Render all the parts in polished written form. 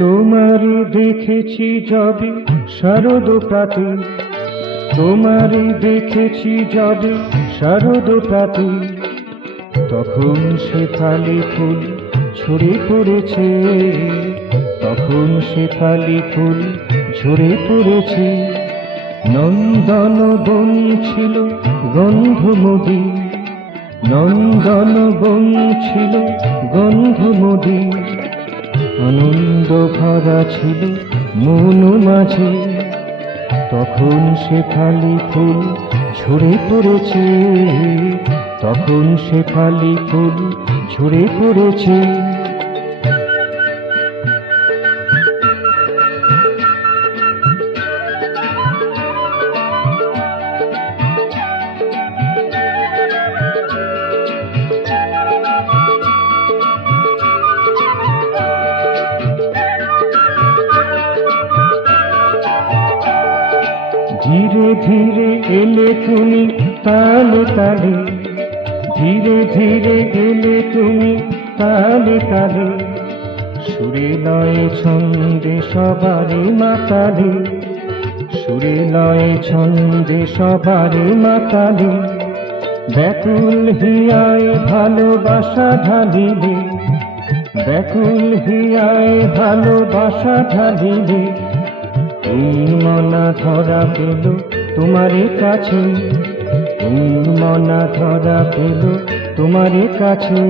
তোমারে দেখেছি যবে শারদ প্রাতে, তোমারে দেখেছি যবে শারদ প্রাতে, তখন শেফালি ফুল ঝরে পড়েছে, তখন শেফালি ফুল ঝরে পড়েছে। নন্দন বন ছিল গন্ধমদি, নন্দন বন ছিল গন্ধমদি, আনন্দ ভরা ছিল মন মাঝে, তখন শেফালি ফুল ঝরে পড়েছে, তখন শেফালি ফুল ঝরে পড়েছে। ধীরে ধীরে এলে তুমি তালে তালে, ধীরে ধীরে এলে তুমি তালে তালে, সুরে লয়ে ছন্দে সবারে মাতালে, সুরে লয়ে ছন্দে সবারে মাতালে। ব্যাকুল হিয়ায় ভালোবাসা ঢালিলে, ব্যাকুল হিয়ায় ভালোবাসা ঢালিলে, মনা ধরা পেল তোমারে কাছে, মনা ধরা পেল তোমারে কাছে,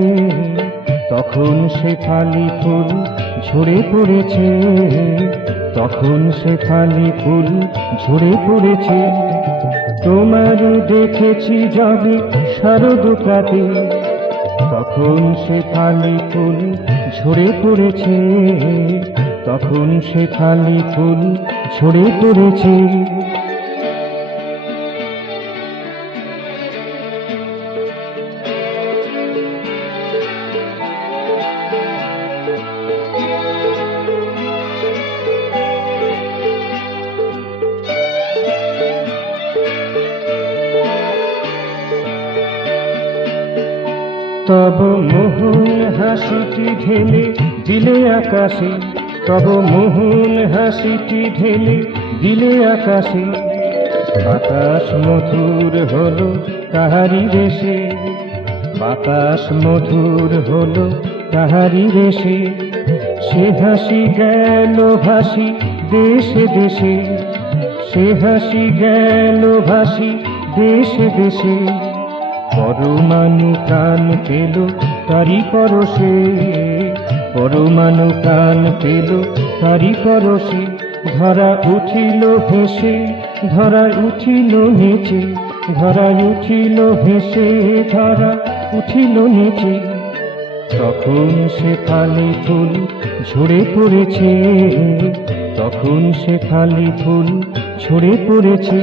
তখন শেফালি ফুল ঝরে পড়েছে, তখন শেফালি ফুল ঝরে পড়েছে। তোমারে দেখেছি যবে শারদ প্রাতে, তখন শেফালি ফুল ঝরে পড়েছে, তখন শেফালি ফুল ঝরে পড়েছে। তব মোহন হাসিটি ঢেলে দিলে আকাশে, তব মোহন হাসিটি ঢেলে দিলে আকাশে, বাতাস মধুর হলো তাহারি দেশে, বাতাস মধুর হলো তাহারি দেশে। সে হাসি গেল ভাসি দেশে দেশে, সে হাসি গেল ভাসি দেশে দেশে, পরমাণু প্রাণ পেল তারি পরশে, পরমাণু প্রাণ পেল তারি পরশে। ধরা উঠিল ভেসে, ধরা উঠিল নিচে, ধরা উঠিল ভেসে, ধরা উঠিল নিচে, তখন শেফালি ফুল ঝরে পড়েছে, তখন শেফালি ফুল ঝরে পড়েছে।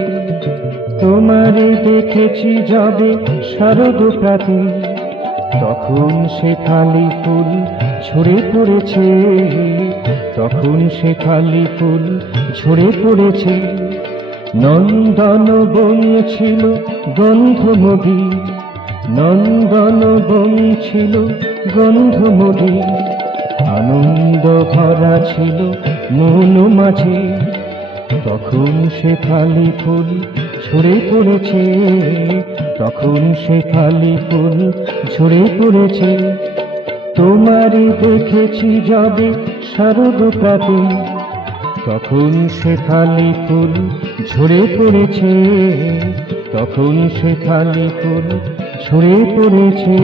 তোমারে দেখেছি যবে শারদ প্রাতে, তখন শেফালি ফুল ঝরে পড়েছে, তখন শেফালি ফুল ঝরে পড়েছে। নন্দন বন ছিল গন্ধমদি, নন্দন বন ছিল গন্ধমদি, আনন্দ ভরা ছিল মন মাঝে, তখন শেফালি ফুল ঝরে পড়েছে, তখন শেফালি ফুল ঝরে পড়েছে। তোমারে দেখেছি যবে শারদ প্রাতে, তখন শেফালি ফুল ঝরে পড়েছে, তখন শেফালি ফুল ঝরে পড়েছে।